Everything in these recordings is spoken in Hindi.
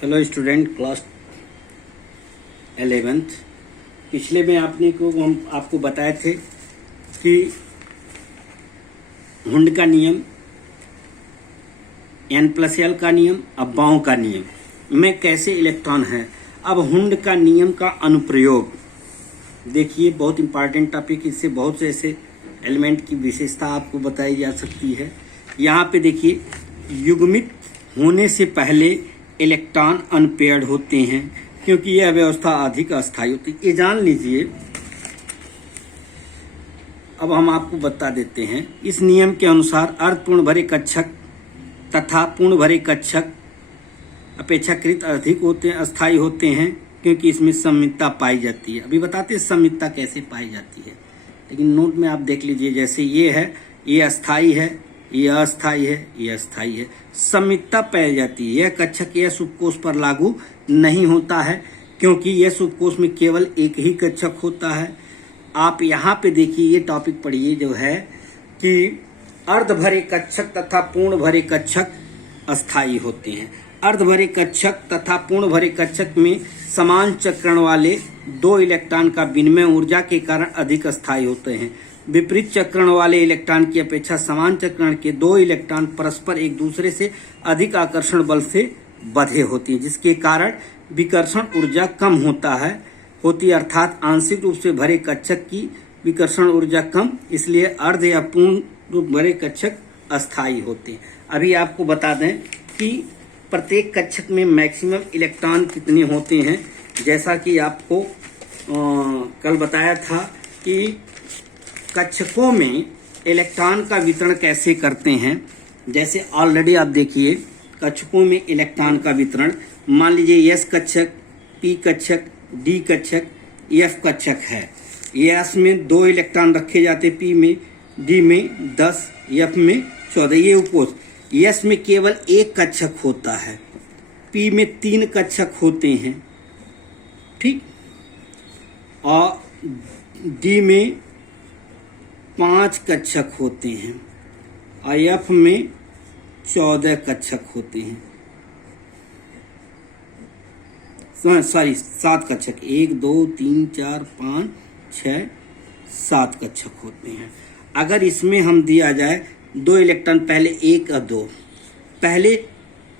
Hello student class 11th। पिछले में हम आपको बताए थे कि हुंड का नियम, N+L का नियम, अब बाउ का नियम में कैसे इलेक्ट्रॉन है। अब हुंड का नियम का अनुप्रयोग देखिए, बहुत इंपॉर्टेंट टॉपिक। इससे बहुत से ऐसे एलिमेंट की विशेषता आपको बताई जा सकती है। यहाँ पे देखिए, युग्मित होने से पहले इलेक्ट्रॉन अनपेयर्ड होते हैं क्योंकि यह व्यवस्था अधिक अस्थायी होती है। ये जान लीजिए। अब हम आपको बता देते हैं, इस नियम के अनुसार अर्धपूर्ण भरे कक्षक तथा पूर्ण भरे कक्षक अपेक्षाकृत अधिक होते हैं, अस्थायी होते हैं, क्योंकि इसमें सममितता पाई जाती है। अभी बताते हैं सममितता कैसे पाई जाती है, लेकिन नोट में आप देख लीजिए। जैसे ये है, ये अस्थायी है, ये अस्थायी है, ये अस्थायी है। सममितता पाई जाती है। यह कक्षक यह शुभकोष पर लागू नहीं होता है क्योंकि यह शुभकोष में केवल एक ही कक्षक होता है। आप यहाँ पे देखिए, ये टॉपिक पढ़िए जो है कि अर्ध भरे कक्षक तथा पूर्ण भरे कक्षक अस्थायी होते हैं। अर्ध भरे कक्षक तथा पूर्ण भरे कक्षक में समान चक्रण वाले दो इलेक्ट्रॉन का विनिमय ऊर्जा के कारण अधिक अस्थायी होते हैं। विपरीत चक्रण वाले इलेक्ट्रॉन की अपेक्षा समान चक्रण के दो इलेक्ट्रॉन परस्पर एक दूसरे से अधिक आकर्षण बल से बंधे होती हैं, जिसके कारण विकर्षण ऊर्जा कम होती है, अर्थात आंशिक रूप से भरे कक्षक की विकर्षण ऊर्जा कम, इसलिए अर्ध या पूर्ण रूप भरे कक्षक अस्थायी होते हैं। अभी आपको बता दें कि प्रत्येक कक्षक में मैक्सिमम इलेक्ट्रॉन कितने होते हैं। जैसा कि आपको कल बताया था कि कक्षकों में इलेक्ट्रॉन का वितरण कैसे करते हैं। जैसे ऑलरेडी आप देखिए, कक्षकों में इलेक्ट्रॉन का वितरण, मान लीजिए S कक्षक, P कक्षक, D कक्षक, F कक्षक है। S में 2 इलेक्ट्रॉन रखे जाते, P में, D में 10, F में 14। ये उपकोष। S में केवल एक कक्षक होता है, P में 3 कक्षक होते हैं, ठीक, और D में 5 कक्षक होते हैं, और F में 14 कक्षक होते हैं। सॉरी, 7 कक्षक, 1 2 3 4 5 6 7 कक्षक होते हैं। अगर इसमें हम दिया जाए 2 इलेक्ट्रॉन, पहले 1 और 2, पहले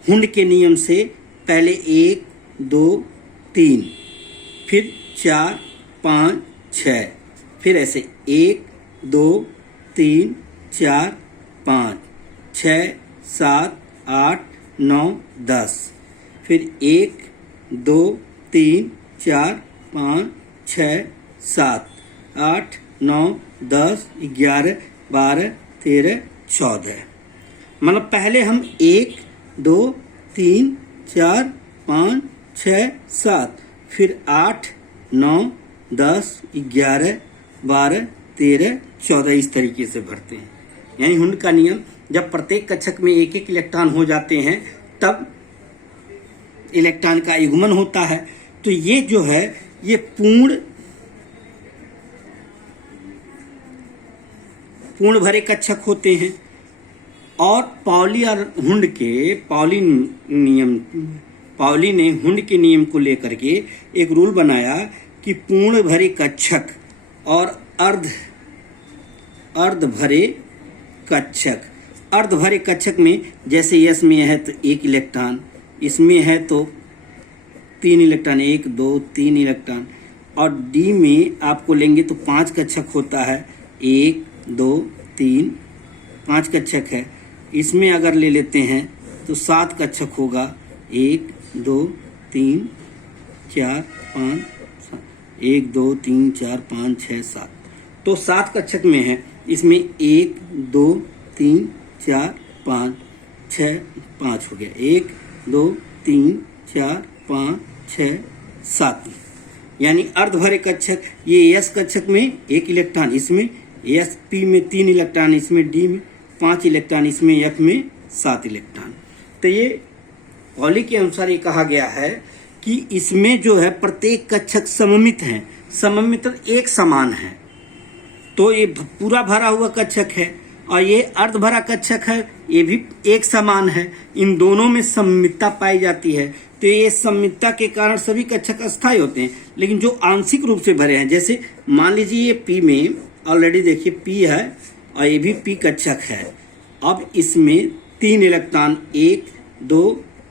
हुंड के नियम से पहले 1 2 3, फिर 4 5 6, फिर ऐसे 1 2 3 4 5 6 7 8 9 10, फिर 1 2 3 4 5 6 7 8 9 10 11 12 13 14। मतलब पहले हम 1 2 3 4 5 6 7, फिर 8 9 10 11 12 13 14 इस तरीके से भरते हैं। यानी हुंड का नियम, जब प्रत्येक कक्षक में एक एक इलेक्ट्रॉन हो जाते हैं तब इलेक्ट्रॉन का युग्मन होता है। तो ये जो है, ये पूर्ण भरे कक्षक होते हैं। और पाउली और हुंड के पाउली ने हुंड के नियम को लेकर के एक रूल बनाया कि पूर्ण भरे कक्षक और अर्ध भरे कक्षक में, जैसे S में है तो 1 इलेक्ट्रॉन, इसमें है तो 3 इलेक्ट्रॉन, 1 2 3 इलेक्ट्रॉन, और D में आपको लेंगे तो 5 कक्षक होता है, 1 2 3 5 कक्षक है। इसमें अगर ले लेते हैं तो 7 कक्षक होगा, 1 2 3 4 5 1 2 3 4 5 6 7। तो 7 कक्षक में है। इसमें 1 2 3 4 5 6 5 हो गया, 1 2 3 4 5 6 7। यानी अर्ध भरे कक्षक, ये S कक्षक में 1 इलेक्ट्रॉन, इसमें S P में 3 इलेक्ट्रॉन, इसमें D में 5 इलेक्ट्रॉन, इसमें F में 7 इलेक्ट्रॉन। तो ये पॉली के अनुसार ये कहा गया है कि इसमें जो है प्रत्येक कक्षक सममित है, सममित एक समान है। तो ये पूरा भरा हुआ कक्षक है और ये अर्ध भरा कक्षक है, ये भी एक समान है, इन दोनों में सममितता पाई जाती है, तो ये सममितता के कारण सभी कक्षक अस्थायी होते हैं। लेकिन जो आंशिक रूप से भरे हैं, जैसे मान लीजिए ये P में ऑलरेडी देखिए P है और ये भी P कक्षक है। अब इसमें 3 इलेक्ट्रॉन 1 2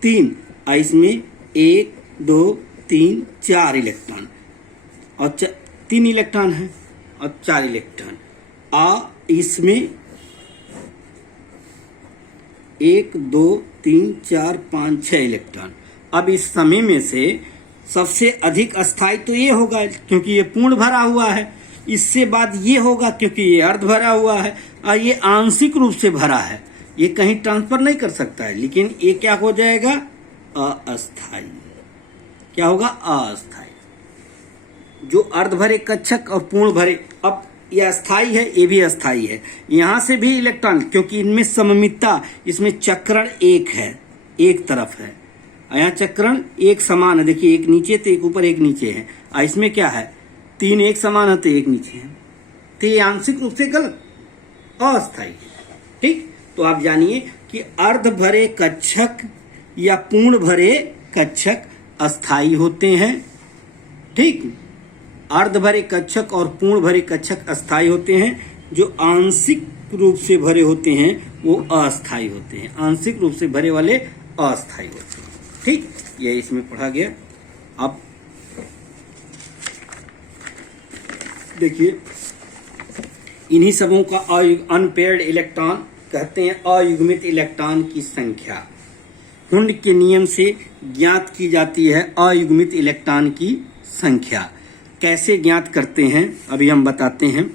3 और इसमें 1 2 3 4 इलेक्ट्रॉन और 3 इलेक्ट्रॉन है और 4 इलेक्ट्रॉन इसमें 1 2 3 4 5 6 इलेक्ट्रॉन। अब इस समय में से सबसे अधिक अस्थायी तो ये होगा क्योंकि ये पूर्ण भरा हुआ है, इससे बाद ये होगा क्योंकि ये अर्ध भरा हुआ है और ये आंशिक रूप से भरा है, ये कहीं ट्रांसफर नहीं कर सकता है। लेकिन ये क्या हो जाएगा, अस्थायी। क्या होगा, अस्थायी। जो अर्ध भरे कक्षक और पूर्ण भरे, अब ये अस्थायी है, ये भी अस्थायी है। यहां से भी इलेक्ट्रॉन, क्योंकि इनमें सममितता, इसमें चक्रण एक है, एक तरफ है, यहाँ चक्रण एक समान है। देखिए एक नीचे तो एक ऊपर एक नीचे है, और इसमें क्या है, 3 एक समान है तो एक नीचे है, तो ये आंशिक रूप से गलत, अस्थायी। ठीक, तो आप जानिए कि अर्ध भरे कक्षक या पूर्ण भरे कक्षक अस्थायी होते हैं। ठीक, अर्ध भरे कक्षक और पूर्ण भरे कक्षक अस्थायी होते हैं। जो आंशिक रूप से भरे होते हैं वो अस्थायी होते हैं, आंशिक रूप से भरे वाले अस्थायी होते हैं। ठीक, ये इसमें पढ़ा गया। अब देखिए इन्हीं सबों का अनपेयर्ड इलेक्ट्रॉन कहते हैं। अयुग्मित इलेक्ट्रॉन की संख्या हुंड के नियम से ज्ञात की जाती है। अयुग्मित इलेक्ट्रॉन की संख्या कैसे ज्ञात करते हैं अभी हम बताते हैं।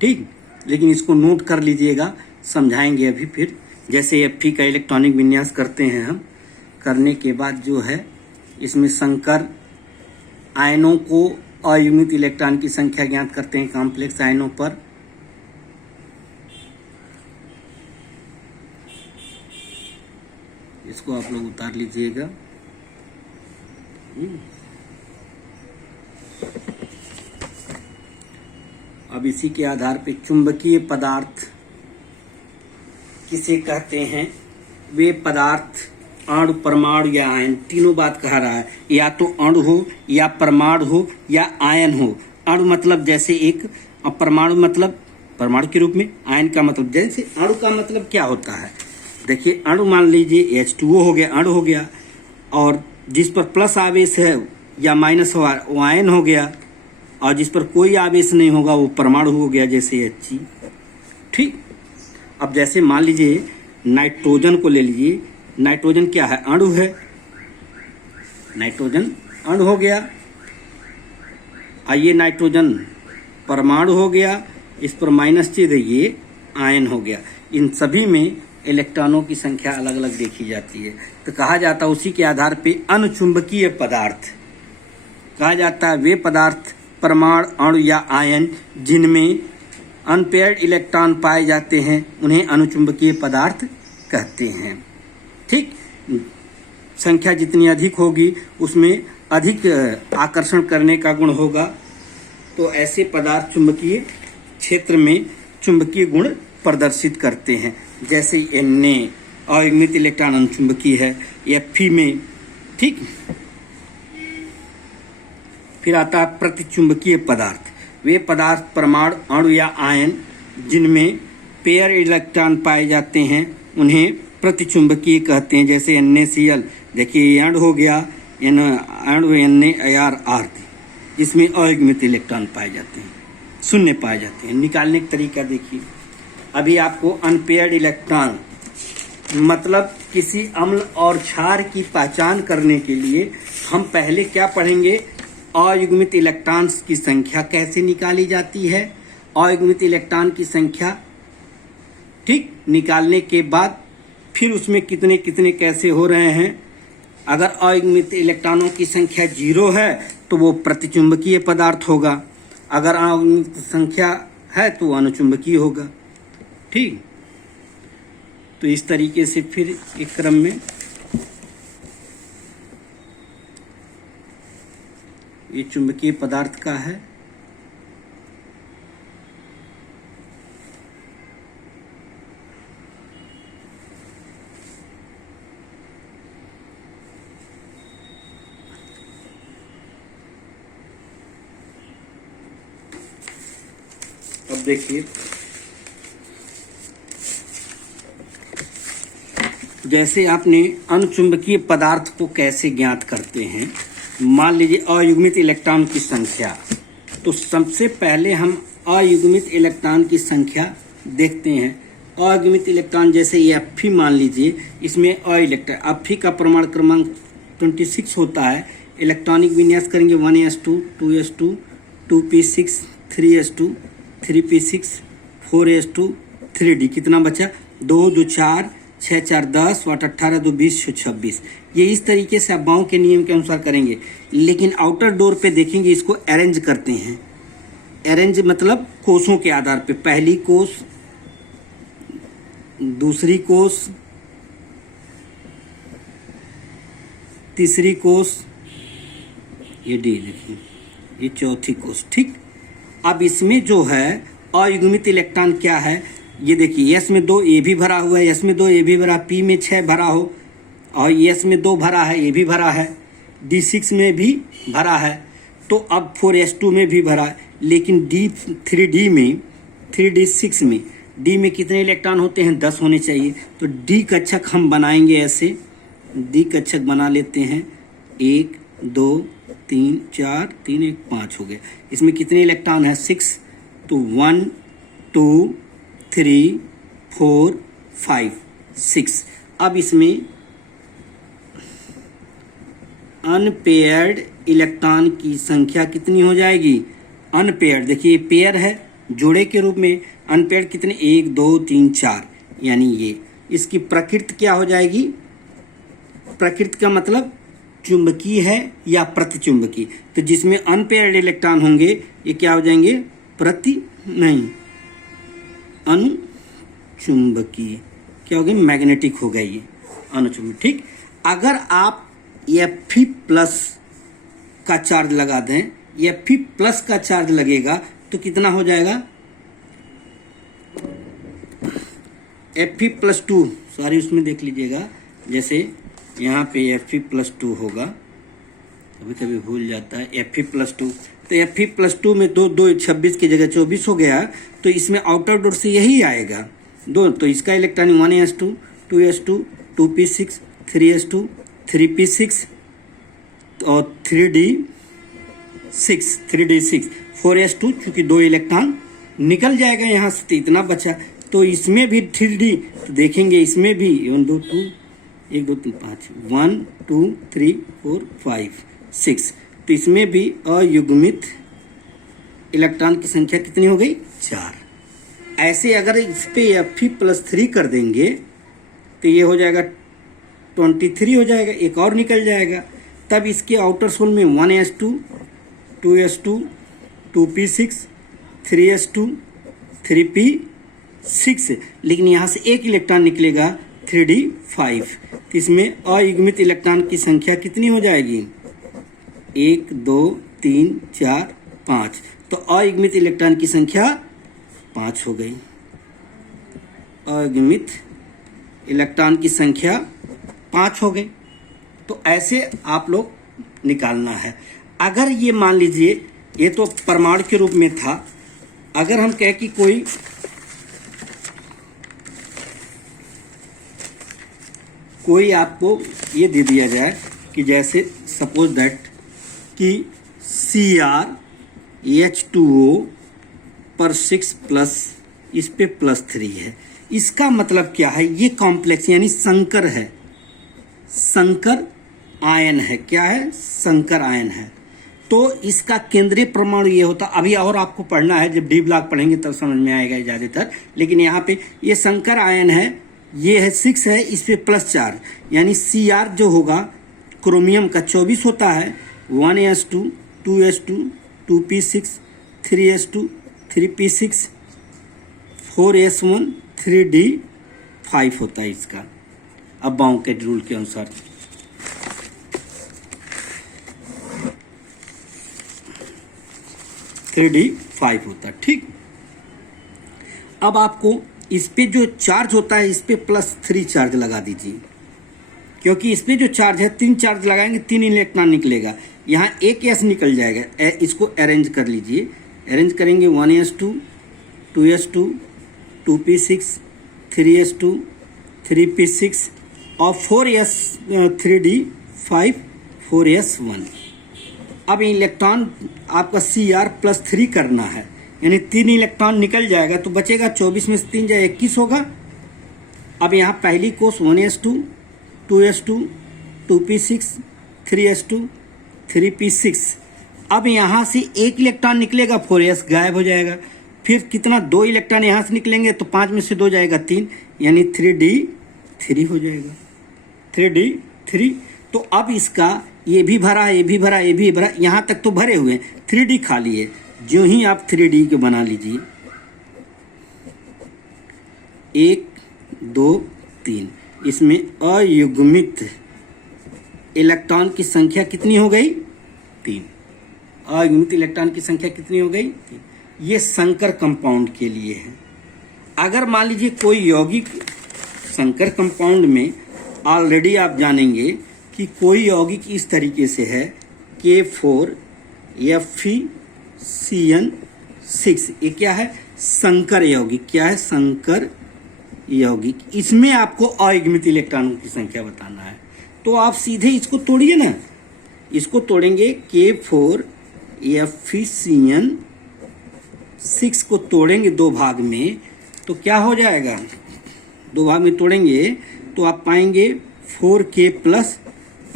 ठीक, लेकिन इसको नोट कर लीजिएगा, समझाएंगे अभी फिर। जैसे Fe का इलेक्ट्रॉनिक विन्यास करते हैं हम, करने के बाद जो है इसमें संकर आयनों को अयुग्मित इलेक्ट्रॉन की संख्या ज्ञात करते हैं कॉम्प्लेक्स आयनों पर। इसको आप लोग उतार लीजिएगा। अब इसी के आधार पे चुंबकीय पदार्थ किसे कहते हैं, वे पदार्थ अणु, परमाणु या आयन, तीनों बात कह रहा है। या तो अणु हो या परमाणु हो या आयन हो। अणु मतलब जैसे एक, परमाणु मतलब परमाणु के रूप में, आयन का मतलब जैसे, अणु का मतलब क्या होता है, देखिए अणु मान लीजिए H2O हो गया, अणु हो गया, और जिस पर प्लस आवेश है या माइनस वो आयन हो गया, और जिस पर कोई आवेश नहीं होगा वो परमाणु हो गया, जैसे He। ठीक, अब जैसे मान लीजिए नाइट्रोजन को ले लीजिए, नाइट्रोजन क्या है, अणु है, नाइट्रोजन अणु हो गया। आइए नाइट्रोजन परमाणु हो गया, इस पर माइनस चिन्ह, ये आयन हो गया। इन सभी में इलेक्ट्रॉनों की संख्या अलग अलग देखी जाती है, तो कहा जाता है उसी के आधार पे अनुचुंबकीय पदार्थ कहा जाता है। वे पदार्थ, परमाणु, अणु या आयन जिनमें अनपेयर्ड इलेक्ट्रॉन पाए जाते हैं उन्हें अनुचुंबकीय पदार्थ कहते हैं। ठीक, संख्या जितनी अधिक होगी उसमें अधिक आकर्षण करने का गुण होगा, तो ऐसे पदार्थ चुंबकीय क्षेत्र में चुंबकीय गुण प्रदर्शित करते हैं। जैसे Na अयुग्मित इलेक्ट्रॉन अनुचुंबकीय है, Fe में। ठीक, फिर आता है प्रतिचुंबकीय पदार्थ। वे पदार्थ, परमाणु, अणु या आयन जिनमें पेयर इलेक्ट्रॉन पाए जाते हैं उन्हें प्रतिचुंबकीय कहते हैं। जैसे NaCl, देखिए ये अणु हो गया, अणु NaR, जिसमें अयुग्मित इलेक्ट्रॉन पाए जाते हैं, शून्य पाए जाते हैं। निकालने का तरीका देखिए। अभी आपको अनपेयर्ड इलेक्ट्रॉन मतलब किसी अम्ल और क्षार की पहचान करने के लिए हम पहले क्या पढ़ेंगे, अयुग्मित इलेक्ट्रॉन्स की संख्या कैसे निकाली जाती है। अयुग्मित इलेक्ट्रॉन की संख्या, ठीक, निकालने के बाद फिर उसमें कितने कितने कैसे हो रहे हैं। अगर अयुग्मित इलेक्ट्रॉनों की संख्या 0 है तो वो प्रतिचुंबकीय पदार्थ होगा, अगर अयुग्मित संख्या है तो अनुचुंबकीय होगा। ठीक, तो इस तरीके से फिर एक क्रम में ये चुंबकीय पदार्थ का है। अब देखिए, जैसे आपने अनुचुंबकीय पदार्थ को कैसे ज्ञात करते हैं, मान लीजिए अयुग्मित इलेक्ट्रॉन की संख्या, तो सबसे पहले हम अयुग्मित इलेक्ट्रॉन की संख्या देखते हैं। अयुग्मित इलेक्ट्रॉन जैसे ये Fe मान लीजिए, इसमें इलेक्ट्रॉन Fe का परमाणु क्रमांक 26 होता है। इलेक्ट्रॉनिक विन्यास करेंगे 1s2 2s2 2p6 3s2 3p6 4s2 3d, कितना बचा 2 2 4 6 4 10 8 18 2 20 26। ये इस तरीके से आप बाउ के नियम के अनुसार करेंगे। लेकिन आउटर डोर पे देखेंगे, इसको अरेंज करते हैं। अरेंज मतलब कोषों के आधार पे, पहली कोष, दूसरी कोष, तीसरी कोष, ये डी देखिए, ये चौथी कोष। ठीक, अब इसमें जो है अयुग्मित इलेक्ट्रॉन क्या है, ये देखिए, एस में 2 ये भी भरा हुआ है, एस में 2 ये भी भरा, पी में 6 भरा हो, और एस में 2 भरा है, ये भी भरा है, D6 में भी भरा है, तो अब 4s2 में भी भरा है। लेकिन D3D में 3D6 में D में कितने इलेक्ट्रॉन होते हैं, 10 होने चाहिए। तो D कक्षक हम बनाएंगे ऐसे, D कक्षक बना लेते हैं, 1 2 3 4 3 1 5 हो गया। इसमें कितने इलेक्ट्रॉन है, 6, तो 1 2 3 4 5 6। अब इसमें अनपेयर्ड इलेक्ट्रॉन की संख्या कितनी हो जाएगी, अनपेयर्ड, देखिए पेयर है जोड़े के रूप में, अनपेयर्ड कितने 1 2 3 4, यानी ये इसकी प्रकृति क्या हो जाएगी, प्रकृति का मतलब चुंबकीय है या प्रतिचुंबकीय। तो जिसमें अनपेयर्ड इलेक्ट्रॉन होंगे ये क्या हो जाएंगे, अनुचुंबकीय, क्या हो गया, मैग्नेटिक हो गया, ये अनुचुंबकीय। ठीक, अगर आप Fe प्लस का चार्ज लगा दें, Fe प्लस का चार्ज लगेगा तो कितना हो जाएगा, Fe प्लस 2, सॉरी उसमें देख लीजिएगा, जैसे यहाँ पे Fe प्लस 2 होगा, कभी कभी भूल जाता है, Fe प्लस 2, तो Fe प्लस 2 में 2 2 26 की जगह 24 हो गया, तो इसमें आउटर डोर से यही आएगा 2, तो इसका electron 1s2 2s2 2p6 3s2 3p6 और 3d6 4s2, चूंकि 2 इलेक्ट्रॉन निकल जाएगा यहाँ से, तो इतना बचा। तो इसमें भी 3d, तो देखेंगे इसमें भी 1 2 3 5 1 2 3 4 5 6, तो इसमें भी अयुग्मित इलेक्ट्रॉन की संख्या कितनी हो गई, 4। ऐसे अगर इस पे Fe प्लस 3 कर देंगे तो ये हो जाएगा 23 हो जाएगा, एक और निकल जाएगा। तब इसके आउटर सोल में 1s2 2s2 2p6 3s2 3p6, लेकिन यहाँ से एक इलेक्ट्रॉन निकलेगा 3d5। तो इसमें अयुग्मित इलेक्ट्रॉन की संख्या कितनी हो जाएगी, 1 2 3 4 5, तो अयुग्मित इलेक्ट्रॉन की संख्या 5 हो गई। अयुग्मित इलेक्ट्रॉन की संख्या 5 हो गई। तो ऐसे आप लोग निकालना है। अगर ये मान लीजिए, ये तो परमाणु के रूप में था, अगर हम कहें कि कोई आपको ये दे दिया जाए कि जैसे सपोज दैट कि CrH2O पर 6 प्लस, इस पे +3 है, इसका मतलब क्या है, ये कॉम्प्लेक्स यानी संकर है, संकर आयन है। क्या है, संकर आयन है। तो इसका केंद्रीय परमाणु ये होता, अभी और आपको पढ़ना है, जब डी ब्लॉक पढ़ेंगे तब समझ में आएगा ज़्यादातर, लेकिन यहाँ पे ये संकर आयन है, ये है 6 है, इस पे +4, यानी Cr जो होगा क्रोमियम का 24 होता है, 1s2 2s2 2p6 3s2 3p6 4s1 3d5 होता है इसका। अब बाउ के रूल के अनुसार 3d5 होता है। ठीक, अब आपको इस पे जो चार्ज होता है, इस पे +3 चार्ज लगा दीजिए, क्योंकि इस पे जो चार्ज है 3 चार्ज लगाएंगे 3 इलेक्ट्रॉन निकलेगा, यहाँ एक S निकल जाएगा। इसको अरेंज कर लीजिए, अरेंज करेंगे 1s2 2s2 2p6 3s2 3p6 और 4s 3d5 4s1। अब इलेक्ट्रॉन आपका Cr+3 करना है, यानी 3 इलेक्ट्रॉन निकल जाएगा तो बचेगा 24 में से 3 जाए 21 होगा। अब यहाँ पहली कोस 1s2 2s2 2p6 3s2 3p6। अब यहाँ से एक इलेक्ट्रॉन निकलेगा 4s गायब हो जाएगा। फिर कितना 2 इलेक्ट्रॉन यहाँ से निकलेंगे तो 5 में से 2 जाएगा 3, यानी 3d3 हो जाएगा 3d3। तो अब इसका ये भी भरा, ये भी भरा, ये भी भरा, यहाँ तक तो भरे हुए हैं, 3d खाली है। जो ही आप 3d के बना लीजिए 1 2 3, इसमें अयुग्मित इलेक्ट्रॉन की संख्या कितनी हो गई 3। अयुग्मित इलेक्ट्रॉन की संख्या कितनी हो गई 3। ये संकर कंपाउंड के लिए है। अगर मान लीजिए कोई यौगिक संकर कंपाउंड में ऑलरेडी आप जानेंगे कि कोई यौगिक इस तरीके से है K4FeCN6, ये क्या है संकर यौगिक। क्या है संकर यौगिक। इसमें आपको अयुग्मित इलेक्ट्रॉनों की संख्या बताना है, तो आप सीधे इसको तोड़िए ना, इसको तोड़ेंगे K4FeCN6 को तोड़ेंगे 2 भाग में तो क्या हो जाएगा, 2 भाग में तोड़ेंगे तो आप पाएंगे 4K प्लस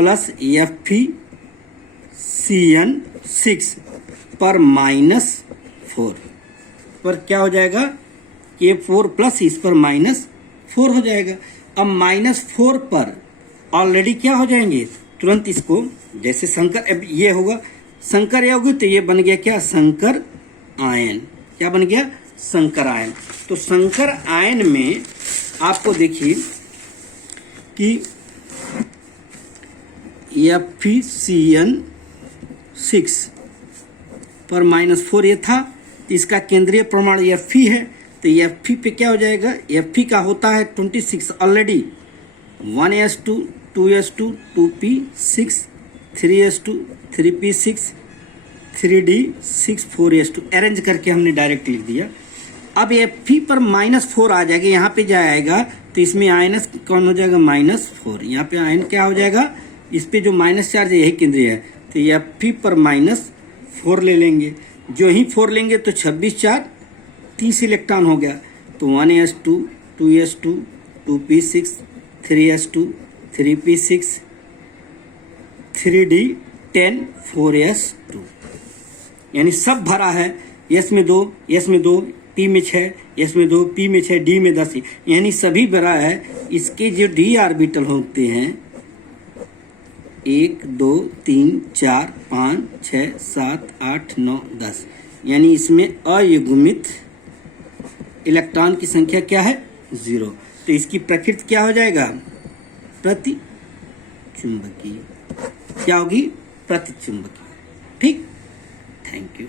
FeCN6 पर -4 पर क्या हो जाएगा K4 प्लस इस पर -4 हो जाएगा। अब -4 पर ऑलरेडी क्या हो जाएंगे, तुरंत इसको जैसे संकर, अब ये होगा संकर यौगिक तो ये बन गया क्या संकर आयन। क्या बन गया संकर आयन। तो संकर आयन में आपको देखिए कि FeCN6 पर -4 ये था, इसका केंद्रीय प्रमाण Fe है, तो Fe पे क्या हो जाएगा, Fe का होता है 26 already, 1s2 2s2 2p6 3s2 3p6 3d6 4s2 arrange करके हमने डायरेक्ट लिख दिया। अब Fe पर -4 आ जाएगा, यहाँ पे जाएगा तो इसमें आयन कौन हो जाएगा -4, यहाँ पे आयन क्या हो जाएगा, इस पे जो माइनस चार्ज है यही केंद्रीय है, तो Fe पर -4 ले लेंगे। जो ही 4 लेंगे तो 26 4 30 इलेक्ट्रॉन हो गया, तो 1s2 2s2 2p6 3s2 3p6 3d10 4s2, यानी सब भरा है। s में 2 s में 2 p में 6 s में 2 p में 6 d में 10, यानी सभी भरा है। इसके जो d ऑर्बिटल होते हैं 1 2 3 4 5 6 7 8 9 10, यानी इसमें अयुग्मित इलेक्ट्रॉन की संख्या क्या है 0। तो इसकी प्रकृति क्या हो जाएगा प्रतिचुंबकीय। क्या होगी प्रतिचुंबकीय। ठीक, थैंक यू।